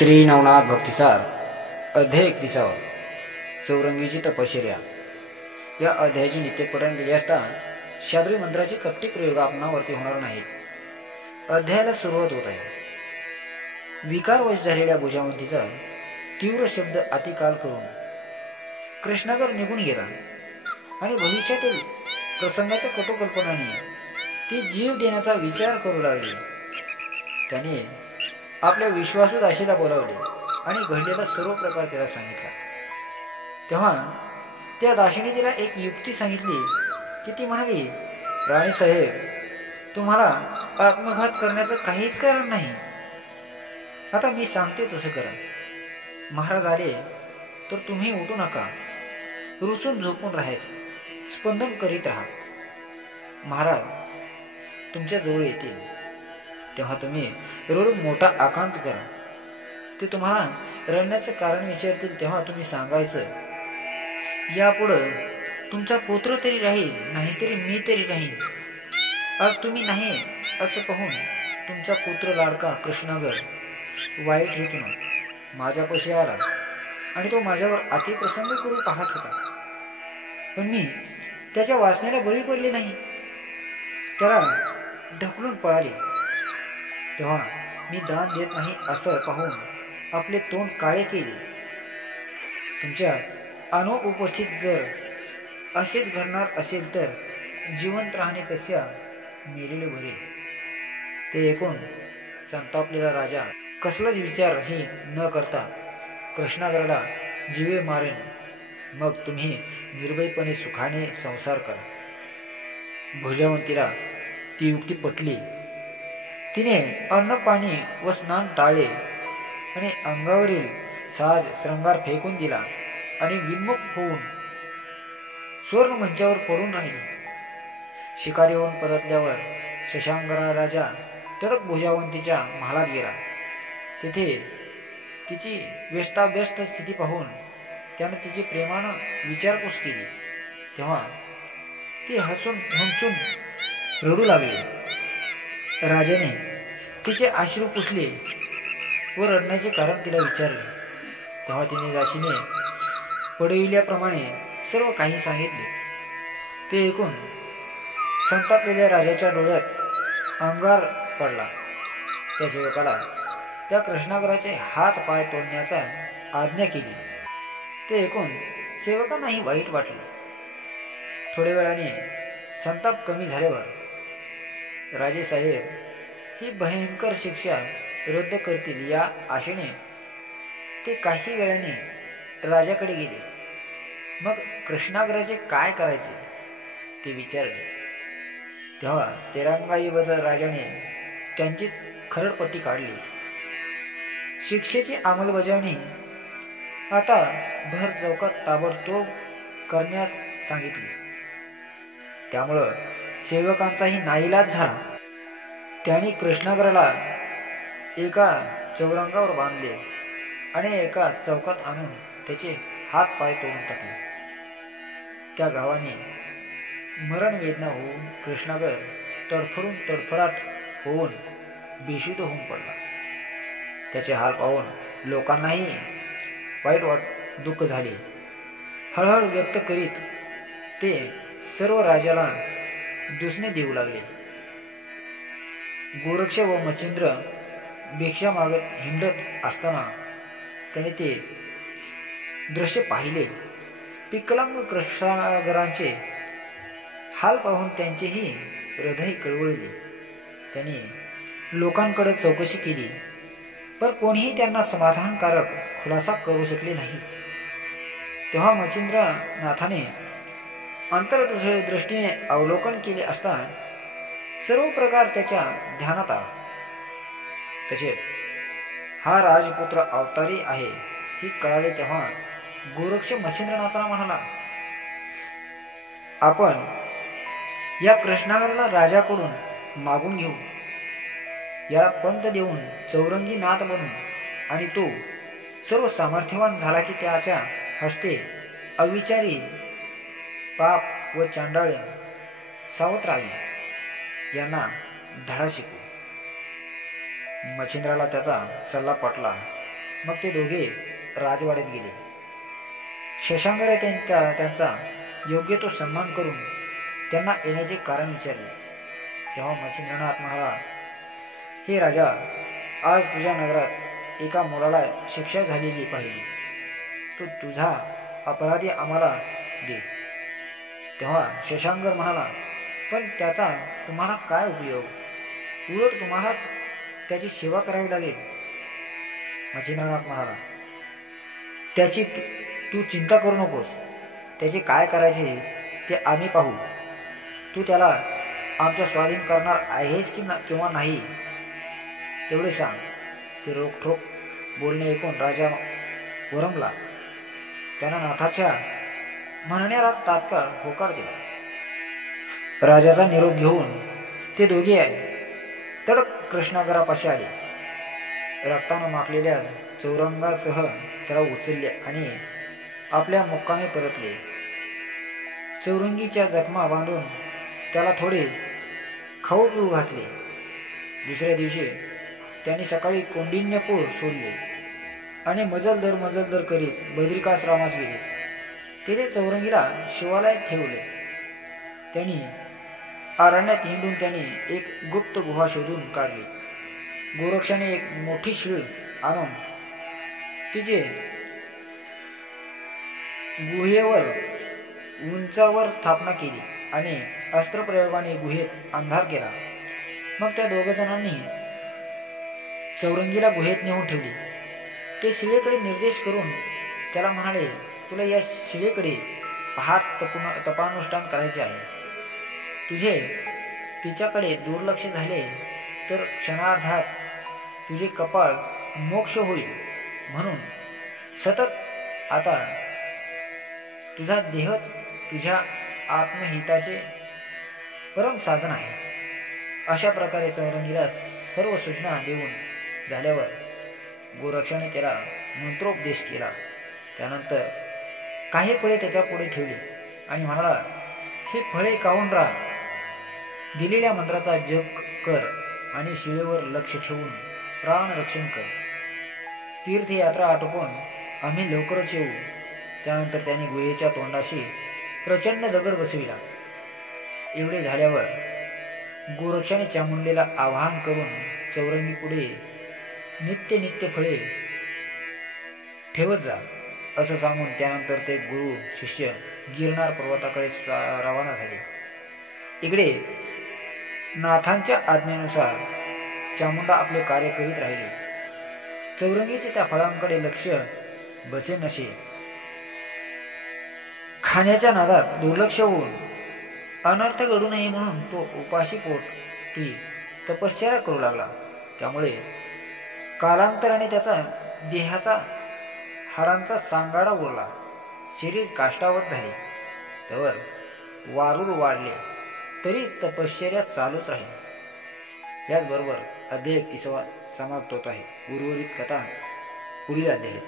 श्री नवनाथ भक्तिसार अध्याय 31 चौरंगीची तपश्चर्या या अध्यायाची नित्यपठण केले असता शाबरी मंत्राचे कपटी प्रयोग आपणावरती होणार नाहीत। अध्यायाला सुरुवात होत आहे। विकारवश झालेल्या भुजावंतीचा तीव्र शब्द अतिकाल करून कृष्णागर निघून गेला आणि भविष्यातील प्रसंगाच्या कटुकल्पनाने ती जीव देण्याचा विचार करू लागली। त्याने आपल्या विश्वासू दासीला बोलावले आणि घडलेला सर्व प्रकार त्याला सांगितला। तेव्हा त्या दासीने तिला एक युक्ती सांगितली की ती म्हणाली, राणी साहेब, तुम्हाला आत्मघात करण्याचं काहीच कारण नाही। आता मी सांगते तसं करा। महाराज आले तर तुम्ही उठू नका, रुसून झोपून राहायचं, स्पंदन करीत राहा। महाराज तुमच्या जवळ येतील तेव्हा तुम्ही रडून मोठा आकांत करा। ते तुम्हाला रडण्याचं कारण विचारतील तेव्हा तुम्ही सांगायचं, यापुढं तुमचा पुत्र तरी राहील, नाहीतरी मी तरी राहीन। आज तुम्ही नाही असं पाहून तुमचा पुत्र लाडका कृष्णागर वाईट हेतून माझ्यापाशी आला आणि तो माझ्यावर अतिप्रसंग करू पाहत होता, पण मी त्याच्या वासनेला बळी पडले नाही, त्याला ढकलून पळाले। तेव्हा मी दान देत नाही असं पाहून आपले तोंड काळे केले। तुमच्या अनुपस्थित जर असेच घडणार असेल तर जिवंत राहण्यापेक्षा मेलेले बरे। ते ऐकून संतापलेला राजा कसलाच विचारही न करता कृष्णागराला जीवे मारेन, मग तुम्ही निर्भयपणे सुखाने संसार करा। भुजावंतीला ती युक्ती पटली। तिने अन्न पाणी व स्नान टाळले आणि अंगावरील साज श्रंगार फेकून दिला आणि विन्मुख होऊन स्वर्ण मंचावर पडून राहिली। शिकार येऊन परतल्यावर शशांकरा राजा तडक भुजावंतीच्या महालात गेला। तेथे तिची व्यस्ताव्यस्त स्थिती पाहून त्यानं तिची प्रेमानं विचारपूस केली। तेव्हा ती हसून हुमसून रडू लागली। राजाने तिचे अश्रू पुसले व रडण्याचे कारण तिला विचारले। तेव्हा तिने दासीने पडविल्याप्रमाणे सर्व काही सांगितले। ते ऐकून संतापलेल्या राजाच्या डोळ्यात अंगार पडला। त्या सेवकाला त्या कृष्णागराचे हात पाय तोडण्याचा आज्ञा केली। ते ऐकून सेवकांनाही वाईट वाटले। थोड्या वेळाने संताप कमी झाल्यावर राजे साहेब ही भयंकर शिक्षा रद्द करतील या आशेने ते काही वेळाने राजाकडे गेले। मग कृष्णागराचे काय करायचे ते विचारले। तेव्हा तेरंगाईबद्दल राजाने त्यांचीच खरडपट्टी काढली। शिक्षेची अंमलबजावणी आता भर चौकात ताबडतोब करण्यास सांगितली। त्यामुळं सेवकांचाही नाईलाज झाला। त्यांनी कृष्णागराला एका चौरंगावर बांधले आणि एका चौकात आणून त्याचे हात पाय तोडून टाकले। त्या गावाने मरण वेदना होऊन कृष्णागर तडफडून तडफडाट होऊन बेशुद्ध होऊन पडला। त्याचे हाल पाहून लोकांनाही वाईट दुःख झाले। हळहळ व्यक्त करीत ते सर्व राजाला दुसणे देऊ लागले। गोरक्ष व मच्छिंद्र भिक्षा मागत हिंडत असताना त्याने ते दृश्य पाहिले। पिक्कलांग कृष्णागरांचे हाल पाहून त्यांचेही हृदय कळवळले। त्यांनी लोकांकडे चौकशी केली, पण कोणीही त्यांना समाधानकारक खुलासा करू शकले नाही। तेव्हा मच्छिंद्रनाथाने अंतर्दृष्टीने अवलोकन केले असता सर्व प्रकार त्याच्या ध्यानात आला। तसेच हा राजपुत्र अवतारी आहे हे कळाले। तेव्हा गोरक्ष मच्छिंद्रनाथाला म्हणाला, आपण या कृष्णागराला राजाकडून मागून घेऊ, याला पंत देऊन चौरंगी नाथ बनू आणि तो सर्व सामर्थ्यवान झाला की त्याच्या हस्ते अविचारी पाप व चांडाळे सावत्रावी यांना धडा शिकू। मच्छिंद्राला त्याचा सल्ला पटला मग ते दोघे राजवाड्यात गेले. शशांकाने त्यांचा योग्य तो सन्मान करून त्यांना येण्याचे कारण विचारले. तेव्हा मच्छिंद्रनाथ म्हणाला, हे राजा, आज तुझ्या नगरात एका मुलाला शिक्षा झालेली पाहिली. तू तुझा अपराधी आम्हाला दे. तेव्हा शशांकर म्हणाला, पण त्याचा तुम्हाला काय उपयोग? उलट तुम्हालाच त्याची सेवा करावी लागेल. मच्छिंद्रनाथ म्हणाला, त्याची तू चिंता करू नकोस. त्याचे काय करायचे ते आम्ही पाहू. तू त्याला आमच्या स्वाधीन करणार आहेस किंवा नाही तेवढे सांग. ते रोखठोक बोलणे ऐकून राजा वरमला. त्यानं नाथाच्या म्हणण्याला तात्काळ होकार दिला. राजाचा निरोप घेऊन ते दोघे तडक कृष्णागरापाशी आले. रक्तानं माखलेल्या चौरंगासह त्याला उचलले आणि आपल्या मुक्कामी परतले. चौरंगीच्या जखमा बांधून त्याला थोडे खाऊ पिऊ घातले. दुसऱ्या दिवशी त्यांनी सकाळी कौंडिन्यपूर सोडले आणि मजलदर करीत बद्रिकाश्रमास गेले. तेथे चौरंगीला शिवालयात ठेवले. त्यांनी अरण्यात हिंडून त्यांनी एक गुप्त गुहा शोधून काढली. गोरक्षाने एक मोठी शीळ आणून तिचे गुहेवर उंचावर स्थापना केली आणि अस्त्रप्रयोगाने गुहेत अंधार केला. मग त्या दोघ जणांनी चौरंगीला गुहेत नेऊन ठेवली. ते शिळेकडे निर्देश करून त्याला म्हणाले, तुला या शिळेकडे पहाट तपानुष्ठान करायचे आहे. तुझे तिच्याकडे दुर्लक्ष झाले तर क्षणार्धात तुझे कपाळ मोक्ष होईल. म्हणून सतत आता तुझा देहच तुझ्या आत्महिताचे परम साधन आहे. अशा प्रकारे चौरंगीला सर्व सूचना देऊन झाल्यावर गोरक्षाने त्याला मंत्रोपदेश केला. त्यानंतर काही फळे त्याच्या पुढे ठेवली आणि म्हणाला, ही फळे खाऊन राहा. दिलेल्या मंत्राचा जप कर आणि शिळेवर लक्ष ठेवून प्राण रक्षण कर. तीर्थयात्रा आटोपून आम्ही लवकरच येऊ. त्यानंतर त्यांनी गुहेच्या तोंडाशी प्रचंड दगड बसविला. एवढे झाल्यावर गोरक्षाने चामुंडेला आवाहन करून चौरंगी पुढे नित्य फळे ठेवत जा असं सांगून त्यानंतर ते गुरु शिष्य गिरनार पर्वताकडे रवाना झाले. इकडे नाथांच्या आज्ञेनुसार चामुंडा आपले कार्य करीत राहिले. चौरंगीचे त्या फळांकडे लक्ष बसे नसे. खाण्याच्या नादात दुर्लक्ष होऊन अनर्थ घडू नये म्हणून तो उपाशी पोटी तपश्चर्या करू लागला. त्यामुळे कालांतराने त्याचा देहाचा हाडांचा सांगाडा उरला. शरीर काष्टावत झाले. त्यावर वारूळ वाढले तरी तपश्चर्या चालूच राहील. याचबरोबर अध्याय 31 समाप्त होत आहे. उर्वरित कथा पुढील अध्यायात.